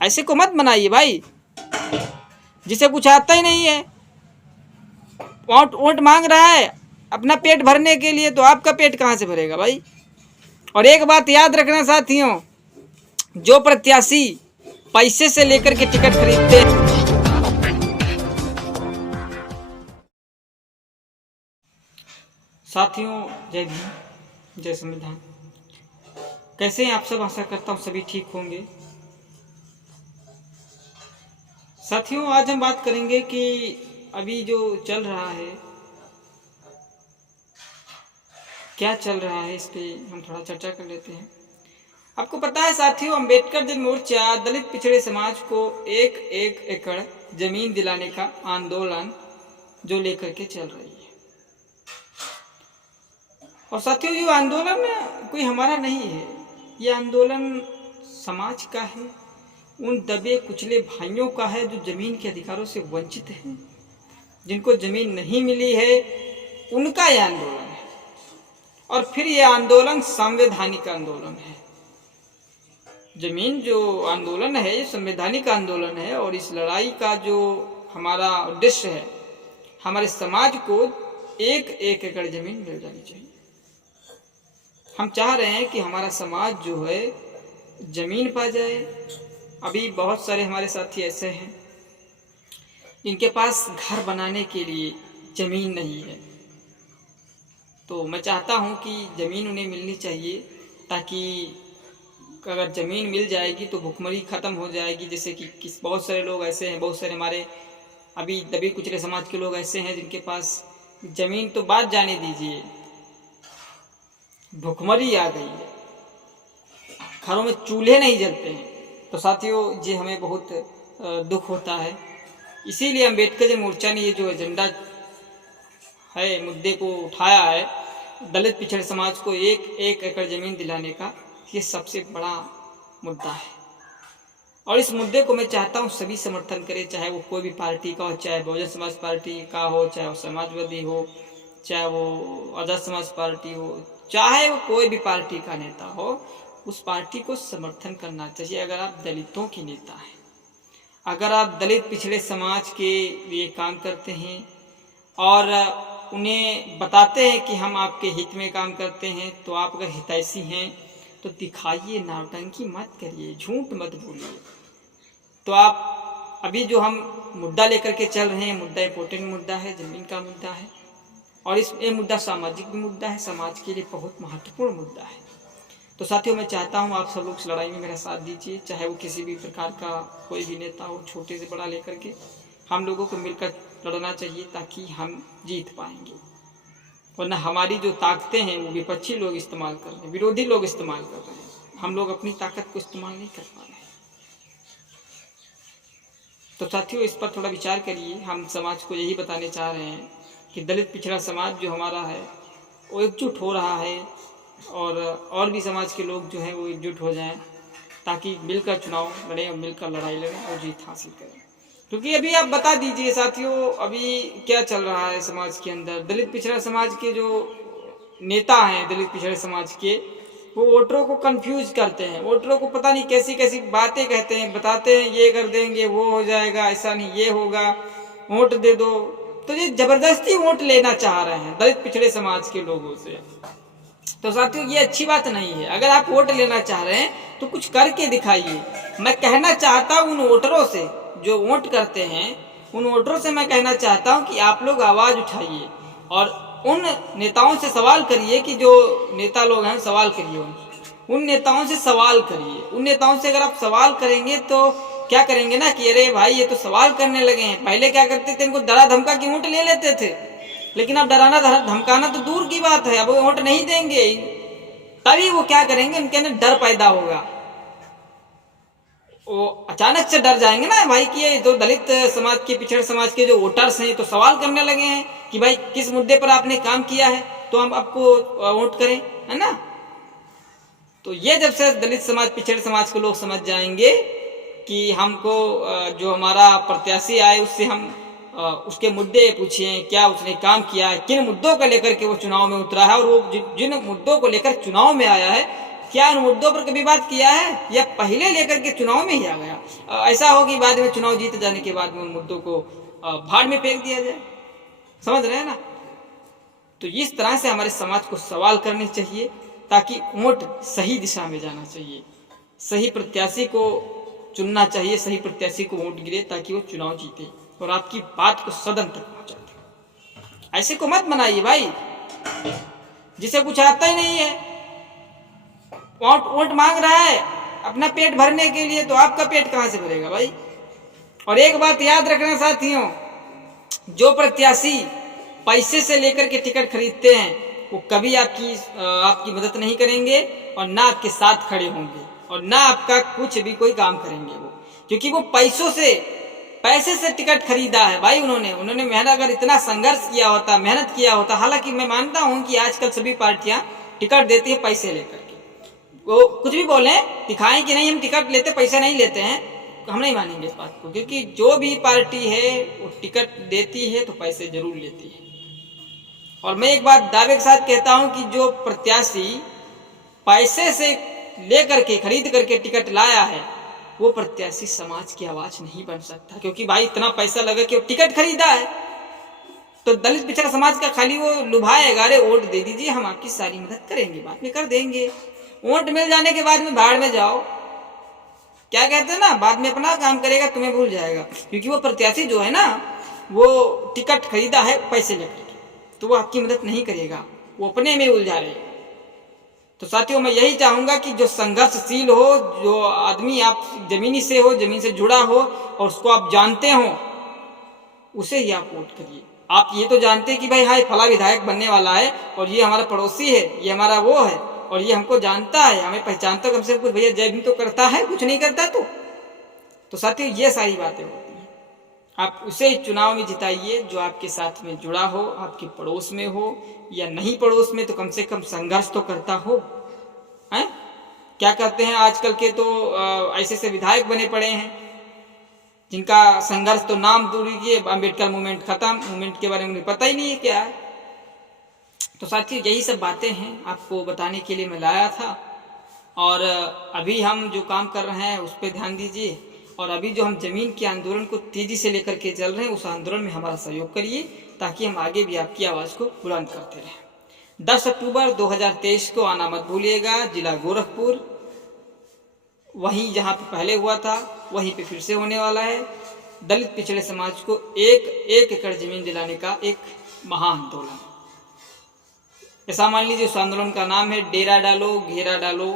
ऐसे को मत बनाइए भाई, जिसे कुछ आता ही नहीं है, वोट वोट मांग रहा है अपना पेट भरने के लिए, तो आपका पेट कहाँ से भरेगा भाई। और एक बात याद रखना साथियों, जो प्रत्याशी पैसे से लेकर के टिकट खरीदते हैं, साथियों जय भीम जय संविधान। कैसे हैं आप सब, आशा करता हूँ सभी ठीक होंगे। साथियों आज हम बात करेंगे कि अभी जो चल रहा है, क्या चल रहा है, इस पे हम थोड़ा चर्चा कर लेते हैं। आपको पता है साथियों, अंबेडकर जन मोर्चा दलित पिछड़े समाज को एक एक एकड़ जमीन दिलाने का आंदोलन जो लेकर के चल रही है। और साथियों ये आंदोलन कोई हमारा नहीं है, ये आंदोलन समाज का है, उन दबे कुचले भाइयों का है जो जमीन के अधिकारों से वंचित हैं, जिनको जमीन नहीं मिली है, उनका यह आंदोलन है। और फिर यह आंदोलन संवैधानिक आंदोलन है। जमीन जो आंदोलन है ये संवैधानिक आंदोलन है, और इस लड़ाई का जो हमारा उद्देश्य है, हमारे समाज को एक एक एकड़ जमीन मिल जानी चाहिए। हम चाह रहे हैं कि हमारा समाज जो है जमीन पा जाए। अभी बहुत सारे हमारे साथी ऐसे हैं जिनके पास घर बनाने के लिए जमीन नहीं है, तो मैं चाहता हूं कि ज़मीन उन्हें मिलनी चाहिए, ताकि अगर ज़मीन मिल जाएगी तो भुखमरी ख़त्म हो जाएगी। जैसे कि बहुत सारे लोग ऐसे हैं, बहुत सारे हमारे अभी दबे कुचले समाज के लोग ऐसे हैं जिनके पास ज़मीन तो बात जाने दीजिए, भुखमरी आ गई है, घरों में चूल्हे नहीं जलते हैं। तो साथियों ये हमें बहुत दुख होता है। इसीलिए अम्बेडकर जन मोर्चा ने ये जो एजेंडा है, मुद्दे को उठाया है, दलित पिछड़े समाज को एक एक एकड़ जमीन दिलाने का, ये सबसे बड़ा मुद्दा है। और इस मुद्दे को मैं चाहता हूँ सभी समर्थन करें, चाहे वो कोई भी पार्टी का हो, चाहे बहुजन समाज पार्टी का हो, चाहे वो समाजवादी हो, चाहे वो आजाद समाज पार्टी हो, चाहे वो कोई भी पार्टी का नेता हो, उस पार्टी को समर्थन करना चाहिए। अगर आप दलितों की नेता हैं, अगर आप दलित पिछड़े समाज के लिए काम करते हैं और उन्हें बताते हैं कि हम आपके हित में काम करते हैं, तो आप अगर हितैषी हैं तो दिखाइए, नौटंकी मत करिए, झूठ मत बोलिए। तो आप अभी जो हम मुद्दा लेकर के चल रहे हैं, मुद्दा इम्पोर्टेंट मुद्दा है, ज़मीन का मुद्दा है, और ये मुद्दा सामाजिक भी मुद्दा है, समाज के लिए बहुत महत्वपूर्ण मुद्दा है। तो साथियों मैं चाहता हूँ आप सब लोग इस लड़ाई में मेरा साथ दीजिए, चाहे वो किसी भी प्रकार का कोई भी नेता हो, छोटे से बड़ा लेकर के हम लोगों को मिलकर लड़ना चाहिए, ताकि हम जीत पाएंगे। वरना हमारी जो ताकतें हैं वो विपक्षी लोग इस्तेमाल कर रहे हैं, विरोधी लोग इस्तेमाल कर रहे हैं, हम लोग अपनी ताकत को इस्तेमाल नहीं कर पा रहे हैं। तो साथियों इस पर थोड़ा विचार करिए। हम समाज को यही बताने चाह रहे हैं कि दलित पिछड़ा समाज जो हमारा है वो एकजुट हो रहा है, और भी समाज के लोग जो हैं वो एकजुट हो जाएं, ताकि मिलकर चुनाव लड़ें और मिलकर लड़ाई लड़ें और जीत हासिल करें। क्योंकि अभी आप बता दीजिए साथियों, अभी क्या चल रहा है समाज के अंदर। दलित पिछड़ा समाज के जो नेता हैं, दलित पिछड़े समाज के, वो वोटरों को कंफ्यूज करते हैं, वोटरों को पता नहीं कैसी कैसी बातें कहते हैं, बताते हैं ये कर देंगे, वो हो जाएगा, ऐसा नहीं ये होगा, वोट दे दो। तो ये जबरदस्ती वोट लेना चाह रहे हैं दलित पिछड़े समाज के लोगों से। तो साथियों ये अच्छी बात नहीं है। अगर आप वोट लेना चाह रहे हैं तो कुछ करके दिखाइए। मैं कहना चाहता हूँ उन वोटरों से जो वोट करते हैं, उन वोटरों से मैं कहना चाहता हूँ कि आप लोग आवाज़ उठाइए और उन नेताओं से सवाल करिए, कि जो नेता लोग हैं सवाल करिए, उन नेताओं से सवाल करिए। उन नेताओं से अगर आप सवाल करेंगे तो क्या करेंगे ना कि अरे भाई ये तो सवाल करने लगे हैं। पहले क्या करते थे, इनको डरा धमका के वोट ले लेते थे, लेकिन अब डराना धमकाना तो दूर की बात है, अब वो वोट नहीं देंगे। तभी वो क्या करेंगे, उनके अंदर डर पैदा होगा, वो अचानक से डर जाएंगे ना भाई कि ये तो दलित समाज के, पिछड़े समाज के जो वोटर्स हैं तो सवाल करने लगे हैं कि भाई किस मुद्दे पर आपने काम किया है तो हम आपको वोट करें, है ना। तो ये जब से दलित समाज, पिछड़े समाज के लोग समझ जाएंगे कि हमको जो हमारा प्रत्याशी आए उससे हम उसके मुद्दे पूछें, क्या उसने काम किया है, किन मुद्दों को लेकर के वो चुनाव में उतरा है, और वो जिन मुद्दों को लेकर चुनाव में आया है क्या उन मुद्दों पर कभी बात किया है, या पहले लेकर के चुनाव में ही आ गया? ऐसा हो कि बाद में चुनाव जीत जाने के बाद में उन मुद्दों को भाड़ में फेंक दिया जाए। समझ रहे हैं ना? तो इस तरह से हमारे समाज को सवाल करने चाहिए, ताकि वोट सही दिशा में जाना चाहिए, सही प्रत्याशी को चुनना चाहिए, सही प्रत्याशी को वोट गिरे ताकि वो चुनाव जीते और आपकी बात को सदन तक पहुंचा दे। ऐसे को मत बनाइए भाई, जिसे कुछ आता ही नहीं है, वोट मांग रहा है अपना पेट भरने के लिए, तो आपका पेट कहां से भरेगा भाई? और एक बात याद रखना साथियों, जो प्रत्याशी पैसे से लेकर के टिकट खरीदते हैं वो कभी आपकी मदद नहीं करेंगे और ना आपके साथ खड़े होंगे और ना आपका कुछ भी कोई काम करेंगे वो, क्योंकि वो पैसे से टिकट खरीदा है भाई। उन्होंने मेहनत, अगर इतना संघर्ष किया होता, मेहनत किया होता, हालांकि मैं मानता हूं कि आजकल सभी पार्टियां टिकट देती है पैसे लेकर के, वो कुछ भी बोले दिखाएं कि नहीं हम टिकट लेते, पैसे नहीं लेते हैं, हम नहीं मानेंगे इस बात को, क्योंकि जो भी पार्टी है वो टिकट देती है तो पैसे जरूर लेती है। और मैं एक बात दावे के साथ कहता हूं कि जो प्रत्याशी पैसे से लेकर के खरीद करके टिकट लाया है वो प्रत्याशी समाज की आवाज नहीं बन सकता, क्योंकि भाई इतना पैसा लगा कि वो टिकट खरीदा है, तो दलित पिछड़ा समाज का खाली वो लुभाएगा, अरे वोट दे दीजिए हम आपकी सारी मदद करेंगे, बाद में कर देंगे। वोट मिल जाने के बाद में भाड़ में जाओ, क्या कहते हैं ना, बाद में अपना काम करेगा तुम्हें भूल जाएगा, क्योंकि वो प्रत्याशी जो है ना वो टिकट खरीदा है पैसे लेकर के, तो वो आपकी मदद नहीं करेगा, वो अपने में उलझा रहेगा। तो साथियों मैं यही चाहूंगा कि जो संघर्षशील हो, जो आदमी आप जमीनी से हो, जमीन से जुड़ा हो और उसको आप जानते हो, उसे ही आप वोट करिए। आप ये तो जानते हैं कि भाई हाय फला विधायक बनने वाला है और ये हमारा पड़ोसी है, ये हमारा वो है और ये हमको जानता है, हमें पहचानता, कम से कम कुछ भैया जय भीम तो करता है, कुछ नहीं करता तो साथियों ये सारी बातें होती हैं। आप उसे चुनाव में जिताइए जो आपके साथ में जुड़ा हो, आपके पड़ोस में हो या नहीं पड़ोस में तो कम से कम संघर्ष तो करता हो। हैं क्या कहते हैं आजकल के तो ऐसे विधायक बने पड़े हैं जिनका संघर्ष तो नाम दूर कीजिए, अम्बेडकर मूवमेंट खत्म, मूवमेंट के बारे में पता ही नहीं है क्या है। तो साथियों यही सब बातें हैं आपको बताने के लिए मैं लाया था। और अभी हम जो काम कर रहे हैं उस पर ध्यान दीजिए, और अभी जो हम जमीन के आंदोलन को तेजी से लेकर के चल रहे हैं उस आंदोलन में हमारा सहयोग करिए, ताकि हम आगे भी आपकी आवाज़ को बुलंद करते रहें। 10 अक्टूबर 2023 को आना मत भूलिएगा, जिला गोरखपुर, वहीं जहाँ पे पहले हुआ था वहीं पे फिर से होने वाला है। दलित पिछड़े समाज को 1 एकड़ जमीन दिलाने का एक महाआंदोलन। ऐसा मान लीजिए उस आंदोलन का नाम है डेरा डालो घेरा डालो,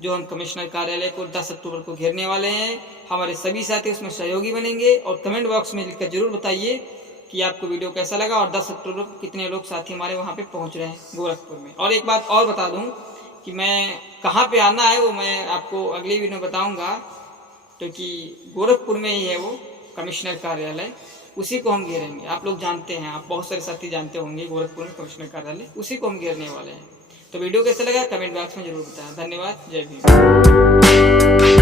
जो हम कमिश्नर कार्यालय को 10 अक्टूबर को घेरने वाले हैं। हमारे सभी साथी उसमें सहयोगी बनेंगे और कमेंट बॉक्स में लिखकर जरूर बताइए कि आपको वीडियो कैसा लगा और 10 अक्टूबर को कितने लोग साथी हमारे वहाँ पे पहुँच रहे हैं गोरखपुर में। और एक बात और बता दूँ कि मैं कहाँ पे आना है वो मैं आपको अगली वीडियो में बताऊँगा, क्योंकि गोरखपुर में ही है वो कमिश्नर कार्यालय, उसी को हम घेरेंगे। आप लोग जानते हैं, आप बहुत सारे साथी जानते होंगे गोरखपुर में कमिश्नर कार्यालय, उसी को हम घेरने वाले हैं। तो वीडियो कैसा लगा कमेंट बॉक्स में जरूर बताएं। धन्यवाद, जय भीम।